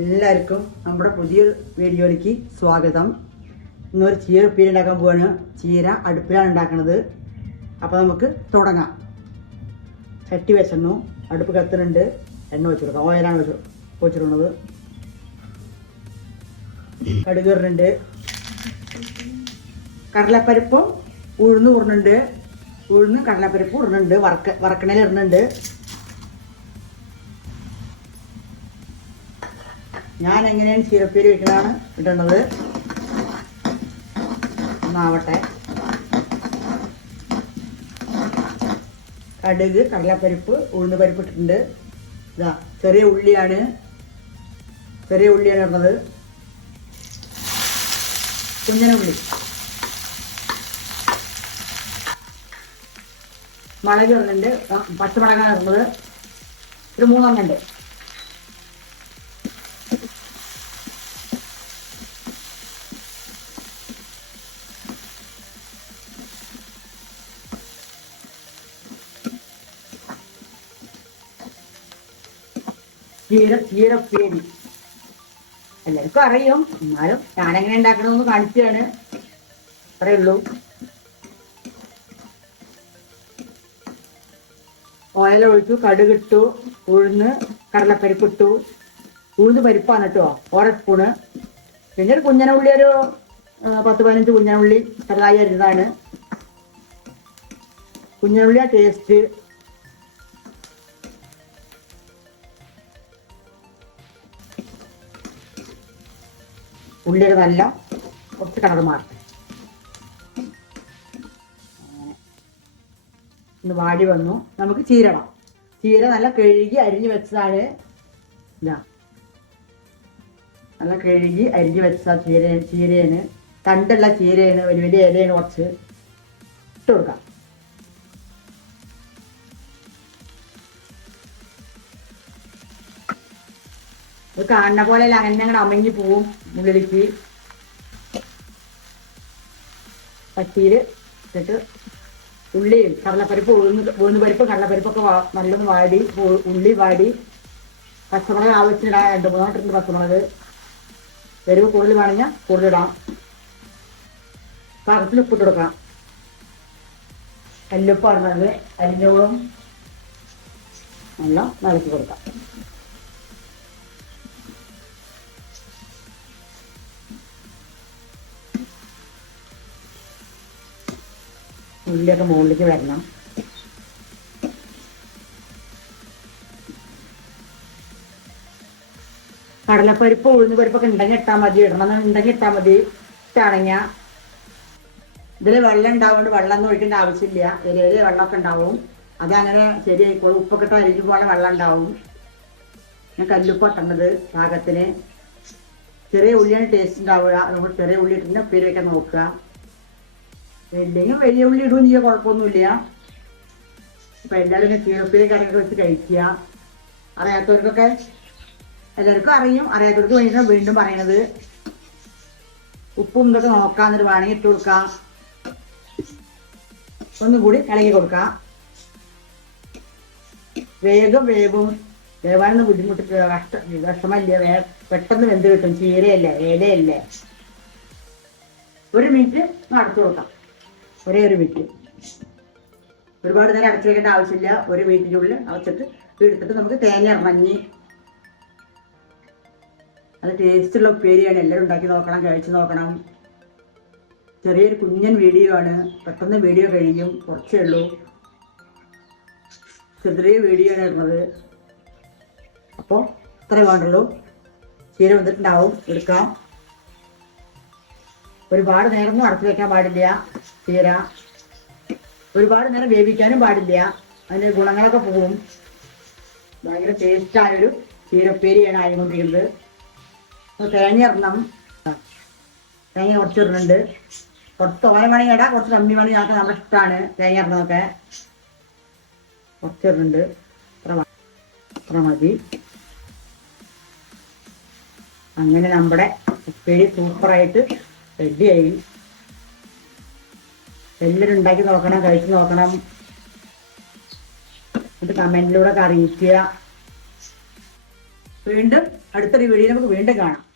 എല്ലാവർക്കും നമ്മുടെ പുതിയ വീഡിയോയിലേക്ക് സ്വാഗതം. ഇന്നൊരു ചീര ഉപ്പീര ഉണ്ടാക്കാൻ പോവാണ്. ചീര അടുപ്പിലാണ് ഉണ്ടാക്കുന്നത് അപ്പോൾ നമുക്ക് തുടങ്ങാം. ചട്ടി വെച്ചെണ്ണു. അടുപ്പ് കത്തുന്നുണ്ട് എണ്ണ വെച്ചെടുക്കാം ഓയിലാണ് വെച്ച് വെച്ചിട്ടുള്ളത് കടുക് ഇടുന്നുണ്ട്. കടലപ്പരിപ്പും ഉഴുന്ന് ഇടുന്നുണ്ട്. ഉഴുന്ന് കടലപ്പരിപ്പ് ഇടുന്നുണ്ട്. വറക്ക വറക്കണയിൽ ഇടുന്നുണ്ട്. ഞാൻ എങ്ങനെയാണ് ചീരപ്പേര് വെക്കുന്നതാണ് ഇടുന്നത് ഒന്നാവട്ടെ. കടുക് കടലപ്പരിപ്പ് ഉഴുന്ന് പരിപ്പ് ഇട്ടിട്ടുണ്ട്. ഇതാ ചെറിയ ഉള്ളിയാണ്. ചെറിയ ഉള്ളിയാണ് ഇടുന്നത് കുഞ്ഞന ഉള്ളി മുളക് ഇടുന്നുണ്ട് പച്ചമുളകാണ് ഇടുന്നത് ഒരു മൂന്നെണ്ണം ഉണ്ട്. ചീര ചീരപ്പേരി എല്ലാവർക്കും അറിയും. എന്നാലും ഞാനെങ്ങനെ ഉണ്ടാക്കണമെന്ന് കാണിച്ചാണ് അത്രേ ഉള്ളൂ. ഓയിൽ ഒഴിച്ചു കടുകിട്ടു ഉഴുന്ന് കടലപ്പരിപ്പ് ഇട്ടു. ഉഴുന്ന് പരിപ്പാണ് കേട്ടോ ഓരോ സ്പൂണ് പിന്നെ ഒരു കുഞ്ഞനുള്ളി ഒരു പത്ത് പതിനഞ്ച് കുഞ്ഞനുള്ളി ചെറുതായി അരിഞ്ഞതാണ്. കുഞ്ഞനുള്ളി ആ ടേസ്റ്റ് ഉള്ളിയൊക്കെ നല്ല കുറച്ച് കളർ മാറട്ടെ. ഒന്ന് വാടി വന്നു. നമുക്ക് ചീരണം. ചീര നല്ല കഴുകി അരിഞ്ഞു വെച്ചതാണ്. നല്ല കഴുകി അരിഞ്ഞു വെച്ച ചീര ചീരേന് തണ്ടുള്ള ചീരേന് വലിയ വലിയ ഇലയാണ് കുറച്ച്. ഇട്ട് കൊടുക്കാം. ഇത് കാണുന്ന പോലെ അങ്ങനെ അങ്ങനെ അമങ്ങി പോവും ഉള്ളിലേക്ക് പട്ടിയിൽ ഇട്ടിട്ട് ഉള്ളി കടലപ്പരിപ്പ് ഉഴുന്ന് ഉഴുന്ന് പരിപ്പ് കടലപ്പരിപ്പൊക്കെ നല്ലോണം വാടി ഉള്ളി വാടി. പച്ചമുളക് ആവശ്യത്തിനിടാൻ രണ്ട് മൂന്നോട്ടിട്ടുണ്ട് പച്ചമുളക്. എരിവ് കൂടുതൽ വേണമെങ്കിൽ കൂടുതലിടാം പാകത്തിൽ ഉപ്പിട്ട് കൊടുക്കാം കല്ലുപ്പാടുന്നത് അരിഞ്ഞോളും. നല്ല നിറച്ച് കൊടുക്കാം. ഉള്ളിയൊക്കെ മുകളിലേക്ക് വരണം. കടലപ്പരിപ്പ് ഉഴുന്ന് പരിപ്പൊക്കെ ഉണ്ടെങ്കിൽ ഇട്ടാൽ മതി. ഇടണം ഉണ്ടെങ്കിൽ ഇട്ടാൽ മതി. ഇട്ടാണെങ്കിൽ ഇതിൽ വെള്ളം ഉണ്ടാവുകൊണ്ട് വെള്ളം ഒന്നും ഒഴിക്കേണ്ട ആവശ്യമില്ല. ഇലയിൽ വെള്ളമൊക്കെ ഉണ്ടാവും. അതങ്ങനെ ശരിയായിക്കോളും. ഉപ്പൊക്കെ ഇട്ട് അരിഞ്ഞു പോലെ വെള്ളം ഉണ്ടാവും. ഞാൻ കല്ലുപ്പ് ഇട്ടേണ്ടത് പാകത്തിന്. ചെറിയ ഉള്ളിയാണ് ടേസ്റ്റ് ഉണ്ടാവുക. നമ്മൾ ചെറിയ ഉള്ളി ഇട്ടിട്ട് വയ്ക്കാൻ നോക്കുക. ഇല്ലെങ്കിൽ വലിയ ഉള്ളി ഇടുകയും ചെയ്യാൻ കുഴപ്പമൊന്നുമില്ല. ഇപ്പൊ എല്ലാവരും ചീറപ്പിലെ കറിയൊക്കെ വെച്ച് കഴിക്കുക. അറിയാത്തവർക്കൊക്കെ എല്ലാവർക്കും അറിയും. അറിയാത്തവർക്ക് വേണ്ടിയിട്ടാണ് വീണ്ടും പറയണത്. ഉപ്പും ഇതൊക്കെ നോക്കാം എന്നിട്ട് വേണമെങ്കിൽ ഇട്ട് കൊടുക്കാം ഒന്നും കൂടി ഇളകി കൊടുക്കാം വേഗം വേവും. വേവാനൊന്നും ബുദ്ധിമുട്ട് കഷ്ട വിഷമല്ല വേ പെട്ടെന്ന് വെന്ത് കിട്ടും. ചീരയല്ലേ ഏലയല്ലേ ഒരു മിനിറ്റ് നടത്തു കൊടുക്കാം. ഒരേ ഒരു മീറ്റ് ഒരുപാട് നേരം അടച്ചു വെക്കേണ്ട ആവശ്യമില്ല. ഒരു മീറ്റിനുള്ളിൽ അടച്ചിട്ട് എടുത്തിട്ട് നമുക്ക് തേങ്ങ ഇറങ്ങി അത് ടേസ്റ്റുള്ള ഉപ്പേരിയാണ്. എല്ലാവരും ഉണ്ടാക്കി നോക്കണം കഴിച്ച് നോക്കണം. ചെറിയൊരു കുഞ്ഞൻ വീഡിയോ ആണ്. പെട്ടെന്ന് വീഡിയോ കഴിയും. കുറച്ചേ ഉള്ളൂ. ചെറിയ വീഡിയോ ആണ് ഇടുന്നത് അപ്പോൾ ഇത്രേ വേണ്ടുള്ളൂ. ചീര വന്നിട്ടുണ്ടാവും. എടുക്കാം. ഒരുപാട് നേരമൊന്നും അടച്ചു വെക്കാൻ പാടില്ല ചീര ഒരുപാട് നേരം വേവിക്കാനും പാടില്ല അതിന് ഗുണങ്ങളൊക്കെ പോകും. ഭയങ്കര ടേസ്റ്റായൊരു ചീരപ്പേരിയാണ് ആയിക്കൊണ്ടിരിക്കുന്നത് അപ്പോൾ തേങ്ങ ഇടണം. തേങ്ങ കുറച്ച് ഇടുന്നുണ്ട്. കുറച്ച് തോന മണി ഇടാം കുറച്ച് കമ്മി മണി ഞങ്ങൾക്ക് നമ്മുടെ ഇഷ്ടമാണ് തേങ്ങ ഇടുന്നതൊക്കെ. കുറച്ച് ഇടുന്നുണ്ട്. അത്ര അത്ര മതി. അങ്ങനെ നമ്മുടെ ഉപ്പേരി സൂപ്പറായിട്ട് റെഡിയായി. എല്ലാവരും ഉണ്ടാക്കി നോക്കണം കഴിച്ച് നോക്കണം. എന്നിട്ട് കമന്റിലൂടെ അറിയിക്കുക. വീണ്ടും അടുത്തൊരു വീഡിയോ നമുക്ക് വീണ്ടും കാണാം.